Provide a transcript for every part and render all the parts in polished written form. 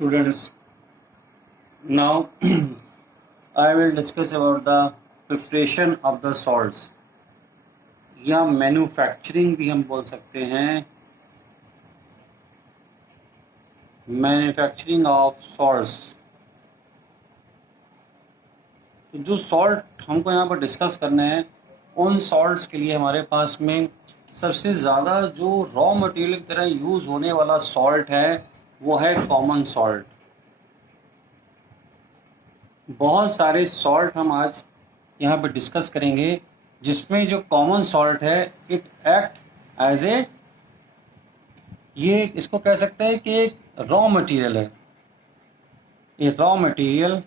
Students, now I will discuss about the preparation of the salts या manufacturing भी हम बोल सकते हैं, मैन्युफैक्चरिंग ऑफ सॉल्ट्स। जो सॉल्ट हमको यहाँ पर डिस्कस करने हैं, उन सॉल्ट्स के लिए हमारे पास में सबसे ज़्यादा जो रॉ मटेरियल की तरह यूज़ होने वाला सॉल्ट है वो है कॉमन सॉल्ट। बहुत सारे सॉल्ट हम आज यहाँ पर डिस्कस करेंगे, जिसमें जो कॉमन सॉल्ट है इट एक्ट एज ए, ये इसको कह सकते हैं कि एक रॉ मटेरियल है। ये रॉ मटेरियल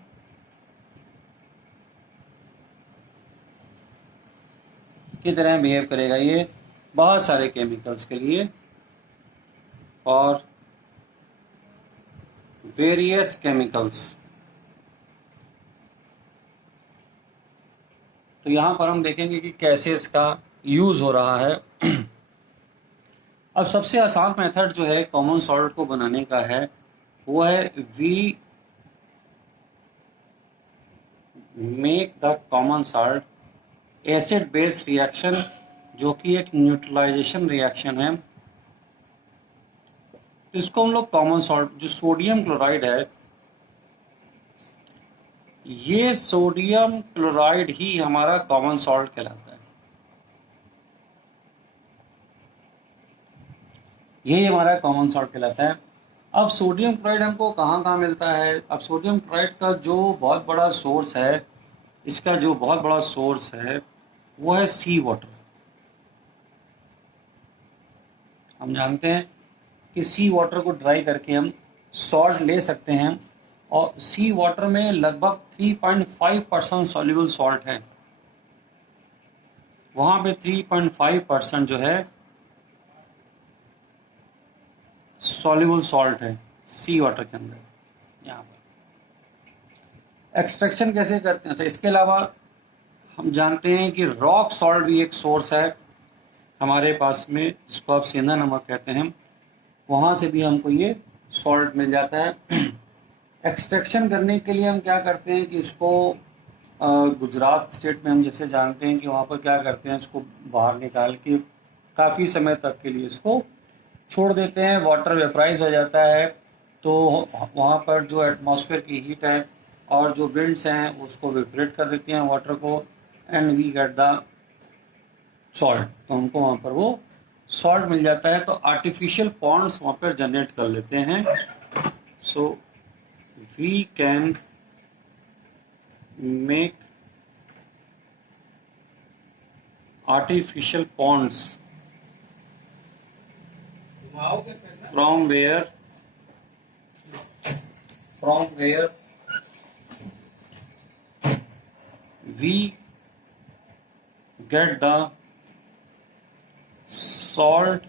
की तरह बिहेव करेगा ये बहुत सारे केमिकल्स के लिए और वेरियस केमिकल्स। तो यहाँ पर हम देखेंगे कि कैसे इसका यूज़ हो रहा है। अब सबसे आसान मेथड जो है कॉमन सॉल्ट को बनाने का है वो है we make the common salt acid base reaction, जो कि एक न्यूट्रलाइजेशन रिएक्शन है। इसको हम लोग कॉमन सॉल्ट, जो सोडियम क्लोराइड है, ये सोडियम क्लोराइड ही हमारा कॉमन सॉल्ट कहलाता है। यही हमारा कॉमन सॉल्ट कहलाता है। अब सोडियम क्लोराइड हमको कहाँ कहाँ मिलता है? अब सोडियम क्लोराइड का जो बहुत बड़ा सोर्स है, इसका जो बहुत बड़ा सोर्स है वो है सी वाटर। हम जानते हैं कि सी वाटर को ड्राई करके हम सॉल्ट ले सकते हैं, और सी वाटर में लगभग 3.5% सॉल्युबल सॉल्ट है। वहाँ पे 3.5% जो है सॉल्युबल सॉल्ट है सी वाटर के अंदर। यहाँ पर एक्सट्रैक्शन कैसे करते हैं? अच्छा, इसके अलावा हम जानते हैं कि रॉक सॉल्ट भी एक सोर्स है हमारे पास में, जिसको आप सेंधा नमक कहते हैं। वहाँ से भी हमको ये सॉल्ट मिल जाता है। एक्सट्रैक्शन करने के लिए हम क्या करते हैं कि इसको गुजरात स्टेट में हम जैसे जानते हैं कि वहाँ पर क्या करते हैं, इसको बाहर निकाल के काफ़ी समय तक के लिए इसको छोड़ देते हैं। वाटर वेपराइज हो जाता है, तो वहाँ पर जो एटमॉस्फेयर की हीट है और जो विंड्स हैं उसको वेपरेट कर देती हैं वाटर को, and we get the salt. तो हमको वहाँ पर वो सॉल्ट मिल जाता है। तो आर्टिफिशियल पॉन्ड्स वहाँ पर जनरेट कर लेते हैं। So we can make artificial ponds from where we get the salt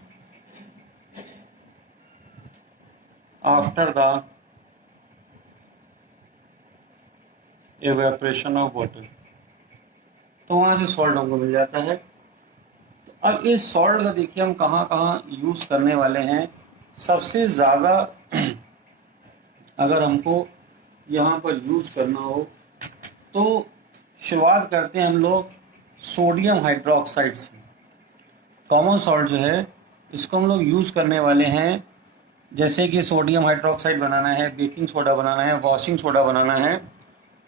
after the evaporation of water। तो वहाँ से सॉल्ट हमको मिल जाता है। तो अब इस सॉल्ट का देखिए हम कहाँ कहाँ यूज़ करने वाले हैं। सबसे ज़्यादा अगर हमको यहाँ पर यूज़ करना हो तो शुरुआत करते हैं हम लोग सोडियम हाइड्रोक्साइड से। कॉमन सॉल्ट जो है इसको हम लोग यूज़ करने वाले हैं, जैसे कि सोडियम हाइड्रोक्साइड बनाना है, बेकिंग सोडा बनाना है, वॉशिंग सोडा बनाना है।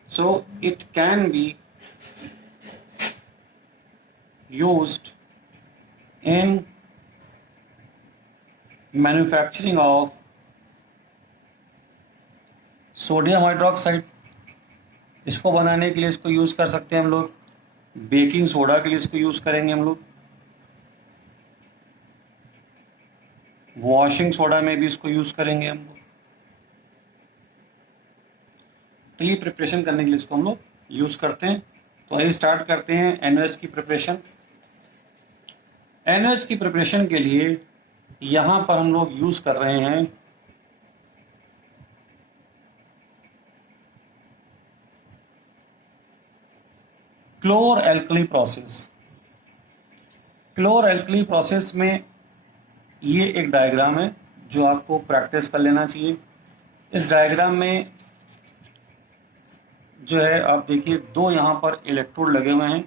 So it can be used in manufacturing of sodium hydroxide. इसको बनाने के लिए इसको यूज़ कर सकते हैं हम लोग। बेकिंग सोडा के लिए इसको यूज़ करेंगे हम लोग। वॉशिंग सोडा में भी इसको यूज़ करेंगे हम लोग। तो ये प्रिपरेशन करने के लिए इसको हम लोग यूज़ करते हैं। तो आइए स्टार्ट करते हैं NaOH की प्रिपरेशन। NaOH की प्रिपरेशन के लिए यहाँ पर हम लोग यूज़ कर रहे हैं क्लोर एल्कली प्रोसेस। क्लोर एल्कली प्रोसेस में ये एक डायग्राम है जो आपको प्रैक्टिस कर लेना चाहिए। इस डायग्राम में जो है आप देखिए दो यहाँ पर इलेक्ट्रोड लगे हुए हैं,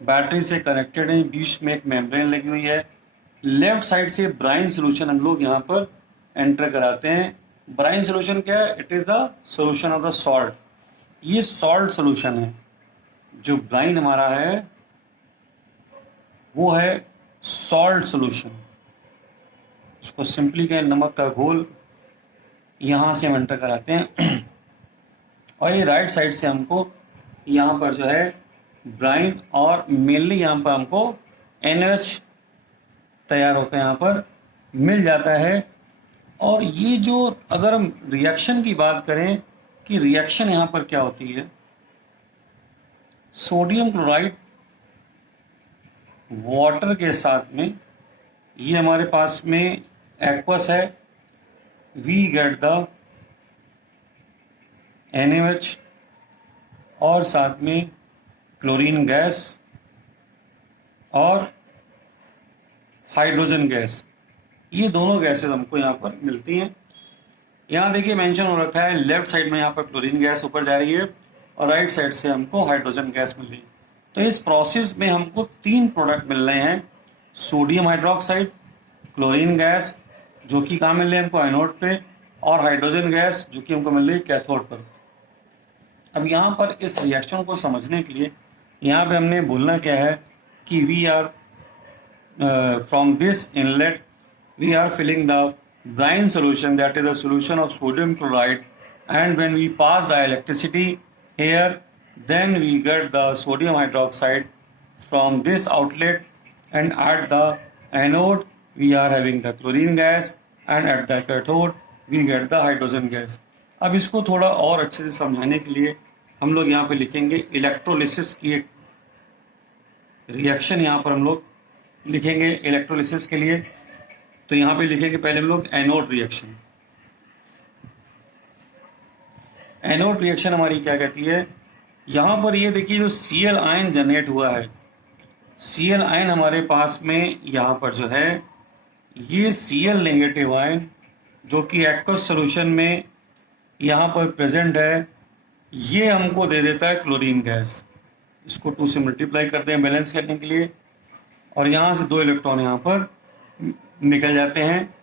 बैटरी से कनेक्टेड है, बीच में एक मेम्ब्रेन लगी हुई है। लेफ्ट साइड से ब्राइन सोल्यूशन हम लोग यहाँ पर एंटर कराते हैं। ब्राइन सोल्यूशन क्या है? It is the solution of the salt. ये सॉल्ट सोल्यूशन है। जो ब्राइन हमारा है वो है सॉल्ट सोल्यूशन, इसको सिंपली कहें नमक का घोल। यहाँ से हम एंटर कराते हैं और ये राइट साइड से हमको यहाँ पर जो है ब्राइन और मेनली यहाँ पर हमको NaOH तैयार होकर यहाँ पर मिल जाता है। और ये जो अगर हम रिएक्शन की बात करें कि रिएक्शन यहाँ पर क्या होती है, सोडियम क्लोराइड वाटर के साथ में, ये हमारे पास में एक्वस है, वी गेट द NaOH और साथ में क्लोरीन गैस और हाइड्रोजन गैस। ये दोनों गैसेस हमको यहाँ पर मिलती हैं। यहाँ देखिए मेंशन हो रखा है लेफ्ट साइड में यहाँ पर क्लोरीन गैस ऊपर जा रही है और राइट साइड से हमको हाइड्रोजन गैस मिल रही है। तो इस प्रोसेस में हमको 3 प्रोडक्ट मिल रहे हैं, सोडियम हाइड्रोक्साइड, क्लोरीन गैस जो कि कहाँ मिल रही है हमको एनोड पे, और हाइड्रोजन गैस जो कि हमको मिल रही है कैथोड पर। अब यहाँ पर इस रिएक्शन को समझने के लिए यहाँ पे हमने बोलना क्या है कि we are from this inlet we are filling the brine solution, that is the solution of sodium chloride, and when we pass the electricity here, then we get the sodium hydroxide from this outlet, and at the anode we are having the chlorine gas, and at the cathode we get the hydrogen gas. अब इसको थोड़ा और अच्छे से समझाने के लिए हम लोग यहाँ पे लिखेंगे इलेक्ट्रोलिसिस की एक रिएक्शन। यहाँ पर हम लोग लिखेंगे इलेक्ट्रोलिसिस के लिए, तो यहाँ पे लिखेंगे पहले हम लोग एनोड रिएक्शन। एनोड रिएक्शन हमारी क्या कहती है, यहाँ पर ये देखिए जो Cl आयन जनरेट हुआ है, Cl आयन हमारे पास में यहाँ पर जो है ये Cl नेगेटिव आयन जो कि एक्वस सोल्यूशन में यहाँ पर प्रेजेंट है, ये हमको दे देता है क्लोरीन गैस। इसको 2 से मल्टीप्लाई करते हैं बैलेंस करने के लिए, और यहाँ से 2 इलेक्ट्रॉन यहाँ पर निकल जाते हैं।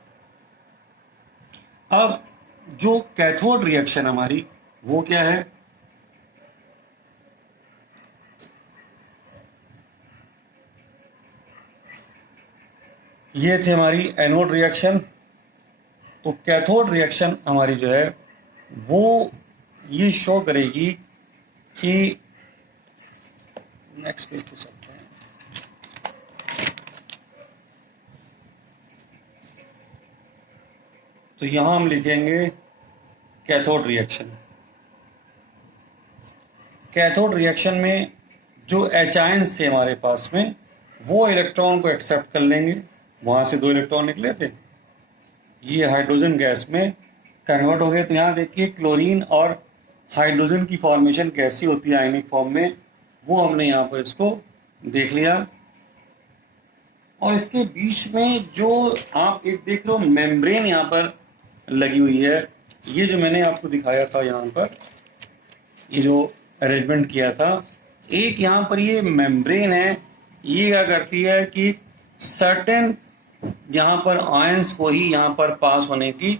अब जो कैथोड रिएक्शन हमारी वो क्या है, ये थी हमारी एनोड रिएक्शन। तो कैथोड रिएक्शन हमारी जो है वो ये शो करेगी कि नेक्स्ट पेज पे चलते हैं। तो यहां हम लिखेंगे कैथोड रिएक्शन। कैथोड रिएक्शन में जो H आयंस थे हमारे पास में वो इलेक्ट्रॉन को एक्सेप्ट कर लेंगे, वहां से 2 इलेक्ट्रॉन निकले थे, ये हाइड्रोजन गैस में कन्वर्ट हो गए। तो यहाँ देखिए क्लोरीन और हाइड्रोजन की फॉर्मेशन कैसी होती है आयनिक फॉर्म में, वो हमने यहाँ पर इसको देख लिया। और इसके बीच में जो आप एक देख रहे हो मेम्ब्रेन यहाँ पर लगी हुई है, ये जो मैंने आपको दिखाया था यहाँ पर, ये जो अरेंजमेंट किया था, एक यहाँ पर ये मेम्ब्रेन है, ये क्या करती है कि सर्टेन यहाँ पर आयंस को ही यहाँ पर पास होने की,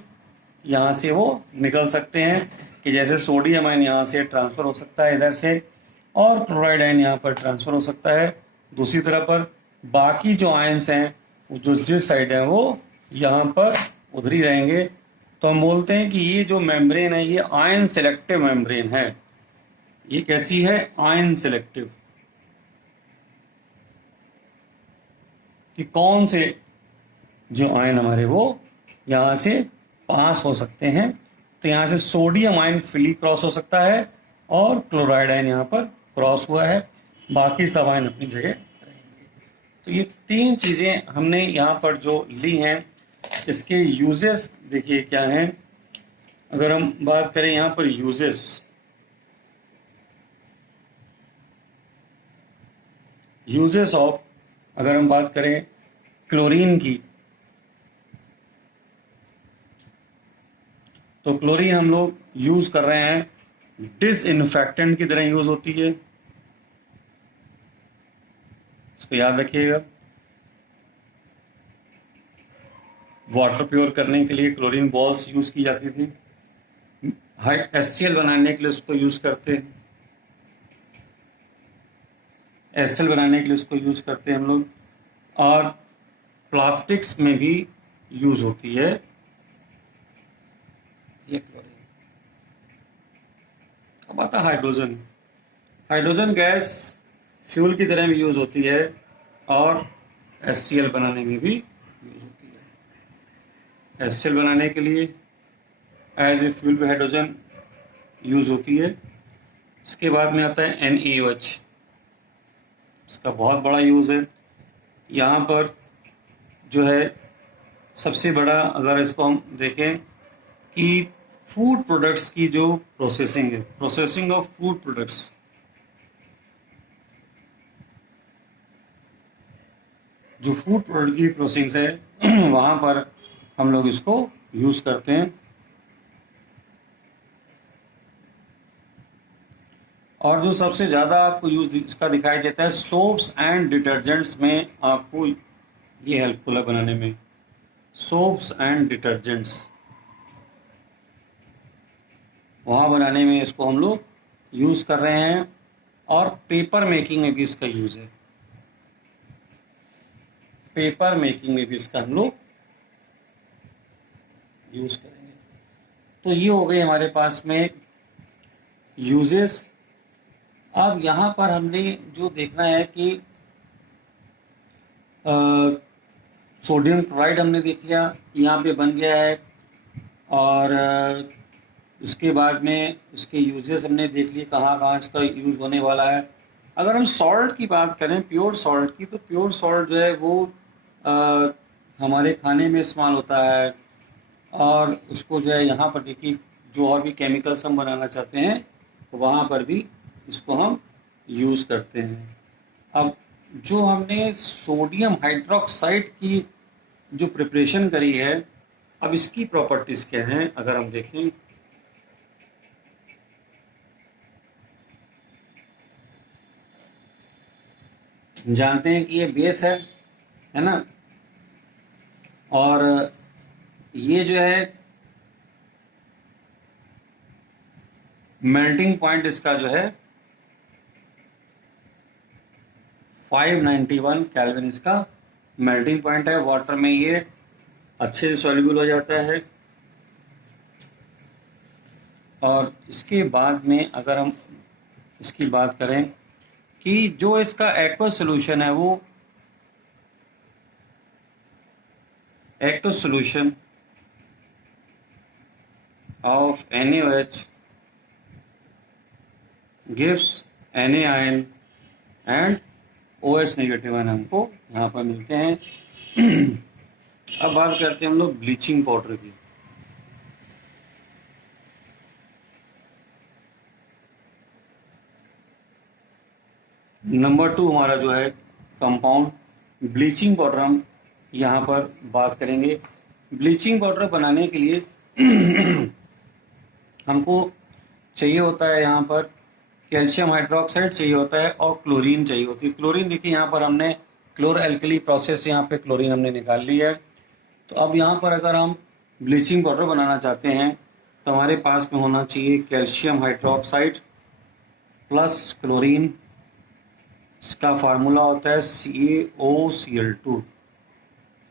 यहाँ से वो निकल सकते हैं, कि जैसे सोडियम आयन यहाँ से ट्रांसफर हो सकता है इधर से, और क्लोराइड आयन यहाँ पर ट्रांसफर हो सकता है दूसरी तरफ पर। बाकी जो आयंस हैं जो जिस साइड है वो यहाँ पर उधर ही रहेंगे। तो हम बोलते हैं कि ये जो मेम्ब्रेन है ये आयन सेलेक्टिव मेम्ब्रेन है। ये कैसी है? Ion selective. कि कौन से जो आयन हमारे वो यहाँ से पास हो सकते हैं। तो यहाँ से सोडियम आयन फ्रीली क्रॉस हो सकता है और क्लोराइड आयन यहाँ पर क्रॉस हुआ है, बाकी सब आयन अपनी जगह रहेंगे। तो ये 3 चीजें हमने यहाँ पर जो ली हैं, इसके यूजेस देखिए क्या हैं। अगर हम बात करें यहाँ पर यूजेस ऑफ, अगर हम बात करें क्लोरीन की, तो क्लोरीन हम लोग यूज कर रहे हैं, डिसइंफेक्टेंट की तरह यूज होती है, इसको याद रखिएगा। वाटर प्योर करने के लिए क्लोरीन बॉल्स यूज की जाती थी, हाई HCl बनाने के लिए उसको यूज करते हैं, HCl बनाने के लिए उसको यूज करते हैं हम लोग, और प्लास्टिक्स में भी यूज होती है ये क्लोरीन। अब आता है हाइड्रोजन। हाइड्रोजन गैस फ्यूल की तरह भी यूज होती है और HCl बनाने में भी यूज होती है। HCl बनाने के लिए एज ए फ्यूल पे हाइड्रोजन यूज होती है। इसके बाद में आता है NaOH, इसका बहुत बड़ा यूज है। यहाँ पर जो है सबसे बड़ा, अगर इसको हम देखें कि फूड प्रोडक्ट्स की जो प्रोसेसिंग है, प्रोसेसिंग ऑफ फूड प्रोडक्ट्स, जो फूड प्रोडक्ट की प्रोसेसिंग है वहां पर हम लोग इसको यूज करते हैं। और जो सबसे ज्यादा आपको यूज इसका दिखाई देता है सोप्स एंड डिटर्जेंट्स में, आपको ये हेल्पफुल है बनाने में। सोप्स एंड डिटर्जेंट्स वहाँ बनाने में इसको हम लोग यूज कर रहे हैं, और पेपर मेकिंग में भी इसका यूज है। पेपर मेकिंग में भी इसका हम लोग यूज करेंगे। तो ये हो गए हमारे पास में यूजेस। अब यहाँ पर हमने जो देखना है कि सोडियम क्लोराइड हमने देख लिया, यहाँ पे बन गया है, और उसके बाद में इसके यूजेस हमने देख लिए कहाँ कहाँ इसका यूज होने वाला है। अगर हम सॉल्ट की बात करें, प्योर सॉल्ट की, तो प्योर सॉल्ट जो है वो हमारे खाने में इस्तेमाल होता है, और उसको जो है यहाँ पर देखिए जो और भी केमिकल्स हम बनाना चाहते हैं तो वहाँ पर भी इसको हम यूज़ करते हैं। अब जो हमने सोडियम हाइड्रोक्साइड की जो प्रिपरेशन करी है, अब इसकी प्रॉपर्टीज क्या हैं अगर हम देखें, जानते हैं कि ये बेस है ना, और ये जो है मेल्टिंग पॉइंट इसका जो है 591 केल्विन इसका मेल्टिंग पॉइंट है। वाटर में ये अच्छे से सॉल्युबल हो जाता है। और इसके बाद में अगर हम इसकी बात करें कि जो इसका एक्व सोल्यूशन है, वो aqueous solution of NaOH gives Na ion and OH negative ion हमको यहाँ पर मिलते हैं। अब बात करते हैं हम लोग ब्लीचिंग पाउडर की। नंबर 2 हमारा जो है कंपाउंड ब्लीचिंग पाउडर, हम यहाँ पर बात करेंगे। ब्लीचिंग पाउडर बनाने के लिए हमको चाहिए होता है यहाँ पर कैल्शियम हाइड्रोक्साइड चाहिए होता है, और क्लोरीन चाहिए होती है। क्लोरीन देखिए यहाँ पर हमने क्लोरो एल्कली प्रोसेस, यहाँ पे क्लोरीन हमने निकाल ली है। तो अब यहाँ पर अगर हम ब्लीचिंग पाउडर बनाना चाहते हैं तो हमारे पास में होना चाहिए कैल्शियम हाइड्रोक्साइड प्लस क्लोरीन। इसका फार्मूला होता है CaOCl2।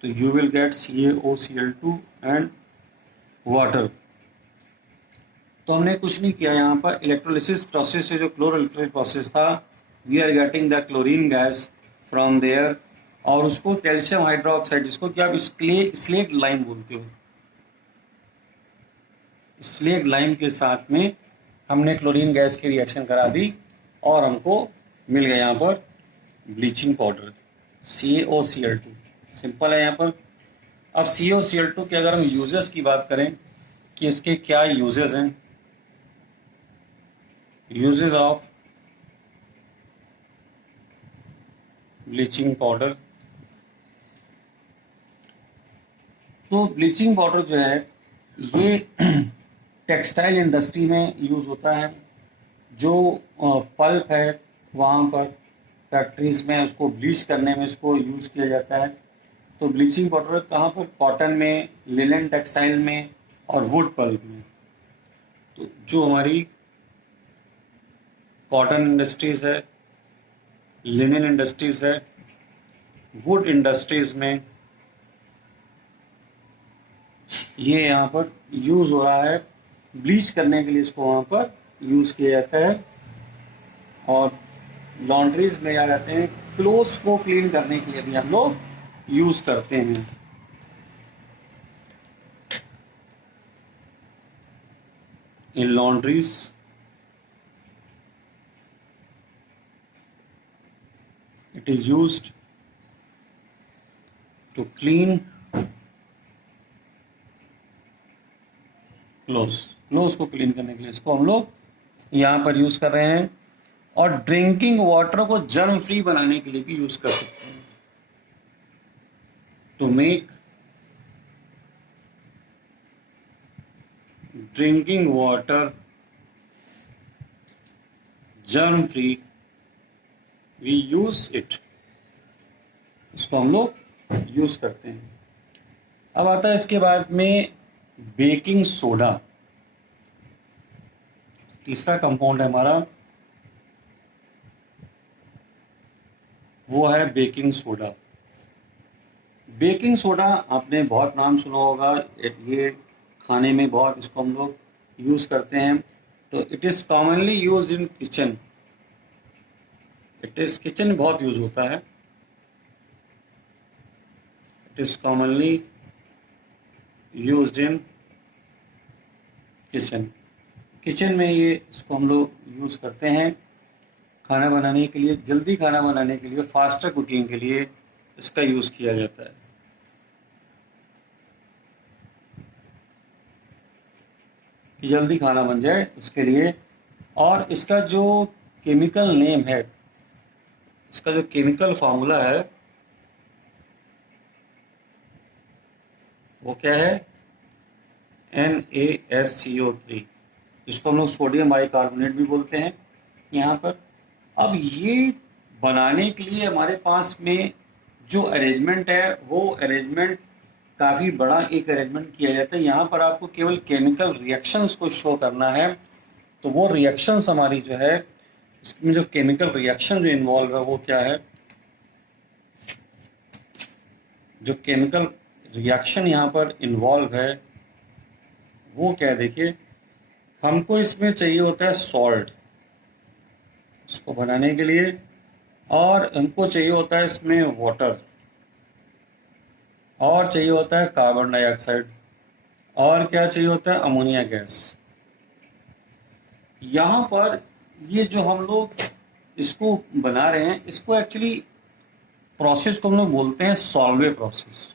तो you will get CaOCl2 and water. तो हमने कुछ नहीं किया, यहाँ पर इलेक्ट्रोलिसिस प्रोसेस से जो क्लोरोइलेक्ट्रोलिस प्रोसेस था, we are getting the chlorine gas from there, और उसको कैल्शियम हाइड्रोक्साइड, जिसको कि आप स्लेट लाइम बोलते हो, स्लेट लाइम के साथ में हमने क्लोरीन गैस की रिएक्शन करा दी, और हमको मिल गया यहाँ पर ब्लीचिंग पाउडर CaOCl2। सिंपल है यहाँ पर। अब CaOCl2 के अगर हम यूजेस की बात करें कि इसके क्या यूजेस हैं, यूजेस ऑफ ब्लीचिंग पाउडर। तो ब्लीचिंग पाउडर जो है ये टेक्सटाइल इंडस्ट्री में यूज़ होता है, जो पल्प है वहाँ पर फैक्ट्रीज में उसको ब्लीच करने में इसको यूज़ किया जाता है। तो ब्लीचिंग पाउडर कहाँ पर? कॉटन में, लिनन टेक्सटाइल में और वुड पल्प में। तो जो हमारी कॉटन इंडस्ट्रीज है, लिनन इंडस्ट्रीज है, वुड इंडस्ट्रीज में ये यहाँ पर यूज़ हो रहा है। ब्लीच करने के लिए इसको वहाँ पर यूज़ किया जाता है। और लॉन्ड्रीज में आ जाते हैं, क्लोथ्स को क्लीन करने के लिए भी हम लोग यूज़ करते हैं। In laundries it is used to clean clothes को क्लीन करने के लिए इसको हम लोग यहाँ पर यूज कर रहे हैं। और ड्रिंकिंग वाटर को जर्म फ्री बनाने के लिए भी यूज कर सकते हैं। To make drinking water germ free we use it, इसको हम लोग यूज करते हैं। अब आता है इसके बाद में बेकिंग सोडा। तीसरा कंपाउंड है हमारा, वो है बेकिंग सोडा। बेकिंग सोडा आपने बहुत नाम सुना होगा, ये खाने में बहुत इसको हम लोग यूज करते हैं। तो it is commonly use in kitchen, kitchen में बहुत यूज होता है। It is commonly used in kitchen में ये इसको हम लोग यूज करते हैं खाना बनाने के लिए, जल्दी खाना बनाने के लिए, फास्टर कुकिंग के लिए इसका यूज किया जाता है। कि जल्दी खाना बन जाए उसके लिए। और इसका जो केमिकल नेम है, इसका जो केमिकल फार्मूला है वो क्या है? NaSCO3, जिसको हम लोग सोडियम बाइकार्बोनेट भी बोलते हैं यहाँ पर। अब ये बनाने के लिए हमारे पास में जो अरेंजमेंट है, वो अरेंजमेंट काफ़ी बड़ा एक अरेंजमेंट किया जाता है। यहाँ पर आपको केवल केमिकल रिएक्शंस को शो करना है। तो वो रिएक्शंस हमारी जो है, इसमें जो केमिकल रिएक्शन जो इन्वॉल्व है वो क्या है? जो केमिकल रिएक्शन यहाँ पर इन्वॉल्व है वो क्या है? देखिए, हमको इसमें चाहिए होता है सॉल्ट इसको बनाने के लिए, और हमको चाहिए होता है इसमें वाटर, और चाहिए होता है कार्बन डाइऑक्साइड, और क्या चाहिए होता है? Ammonia gas. यहाँ पर ये जो हम लोग इसको बना रहे हैं, इसको एक्चुअली प्रोसेस को हम लोग बोलते हैं सॉल्वे प्रोसेस।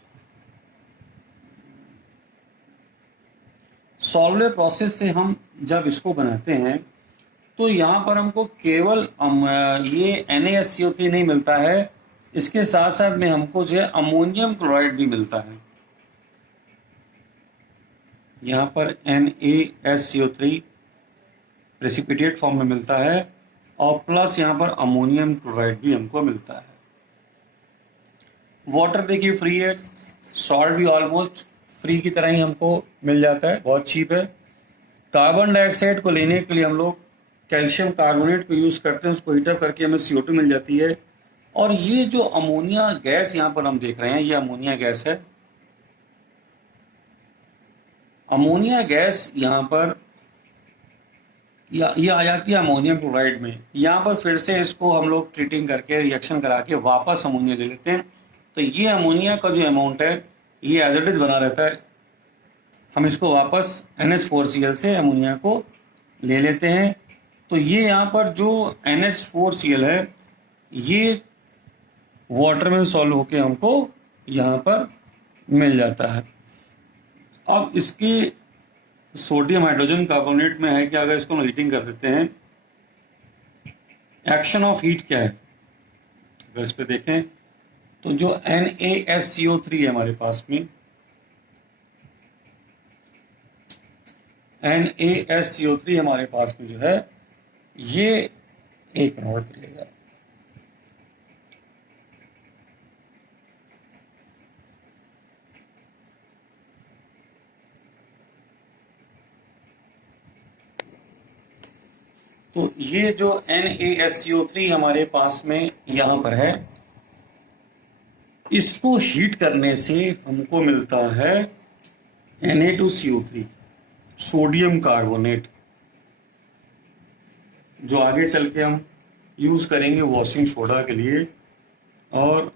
सॉल्वे प्रोसेस से हम जब इसको बनाते हैं तो यहाँ पर हमको केवल ये NaSCO3 नहीं मिलता है, इसके साथ साथ में हमको जो है अमोनियम क्लोराइड भी मिलता है। यहाँ पर NaSCO3 प्रेसिपिटेट फॉर्म में मिलता है, और प्लस यहाँ पर अमोनियम क्लोराइड भी हमको मिलता है। वाटर देखिए फ्री है, सॉल्ट भी ऑलमोस्ट फ्री की तरह ही हमको मिल जाता है, बहुत चीप है। कार्बन डाइऑक्साइड को लेने के लिए हम लोग कैल्शियम कार्बोनेट को यूज़ करते हैं, उसको हीटअप करके हमें CO2 मिल जाती है। और ये जो अमोनिया गैस यहाँ पर हम देख रहे हैं, ये अमोनिया गैस है। अमोनिया गैस यहाँ पर ये आ जाती है अमोनियम क्लोराइड में। यहाँ पर फिर से इसको हम लोग ट्रीटिंग करके, रिएक्शन करा के वापस अमोनिया ले लेते हैं। तो ये अमोनिया का जो अमाउंट है ये एज इट इज बना रहता है। हम इसको वापस NH4Cl से अमोनिया को ले लेते हैं। तो ये यहाँ पर जो NH4Cl है ये वाटर में सॉल्व होके हमको यहाँ पर मिल जाता है। अब इसके सोडियम हाइड्रोजन कार्बोनेट में है कि अगर इसको हम हीटिंग कर देते हैं, एक्शन ऑफ हीट क्या है? अगर इस पे देखें तो जो NaSCO3 है हमारे पास में, NaSCO3 हमारे पास में जो है ये एक कन्वर्ट करेगा। तो ये जो NaSCO3 हमारे पास में यहां पर है, इसको हीट करने से हमको मिलता है Na2CO3, सोडियम कार्बोनेट, जो आगे चल के हम यूज करेंगे वॉशिंग सोडा के लिए, और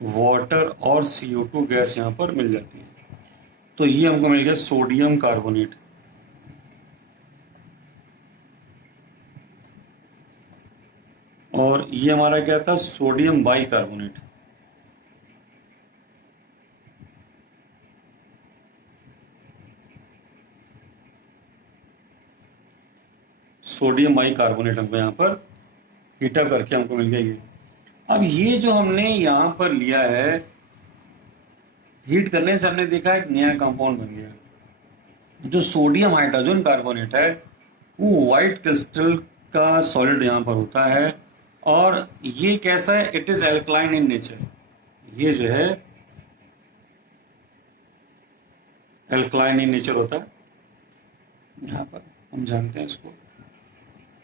वाटर और CO2 गैस यहां पर मिल जाती है। तो ये हमको मिल गया सोडियम कार्बोनेट। और ये हमारा क्या था, सोडियम बाइकार्बोनेट। सोडियम बाइकार्बोनेट हमको यहाँ पर हीटअप करके हमको मिल गया ये। अब ये जो हमने यहाँ पर लिया है, हीट करने से हमने देखा एक नया कंपाउंड बन गया। जो सोडियम हाइड्रोजन कार्बोनेट है वो व्हाइट क्रिस्टल का सॉलिड यहाँ पर होता है, और ये कैसा है, it is alkaline in nature. ये जो है एल्कलाइन इन नेचर होता है, यहाँ पर हम जानते हैं इसको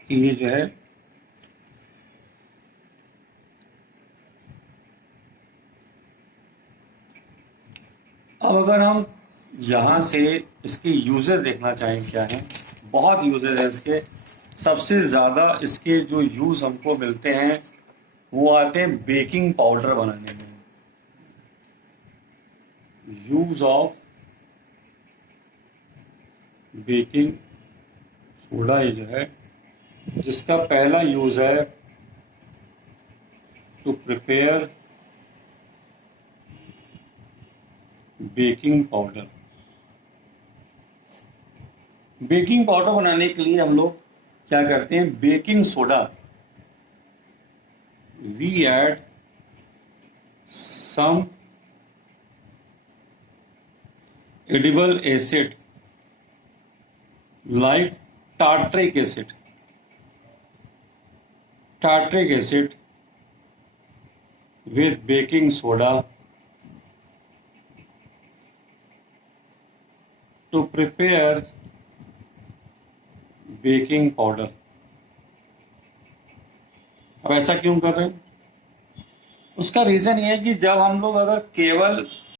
कि ये जो है अब अगर हम यहाँ से इसके यूजेस देखना चाहें क्या है, बहुत यूजेस हैं इसके। सबसे ज़्यादा इसके जो यूज हमको मिलते हैं वो आते हैं बेकिंग पाउडर बनाने में। यूज ऑफ बेकिंग सोडा ये जो है, जिसका पहला यूज है to prepare baking powder. Baking powder बनाने के लिए हम लोग क्या करते हैं, baking soda, we add some edible acid like tartaric acid with baking soda to prepare baking powder। अब ऐसा क्यों कर रहे हैं, उसका रीजन ये है कि जब हम लोग अगर केवल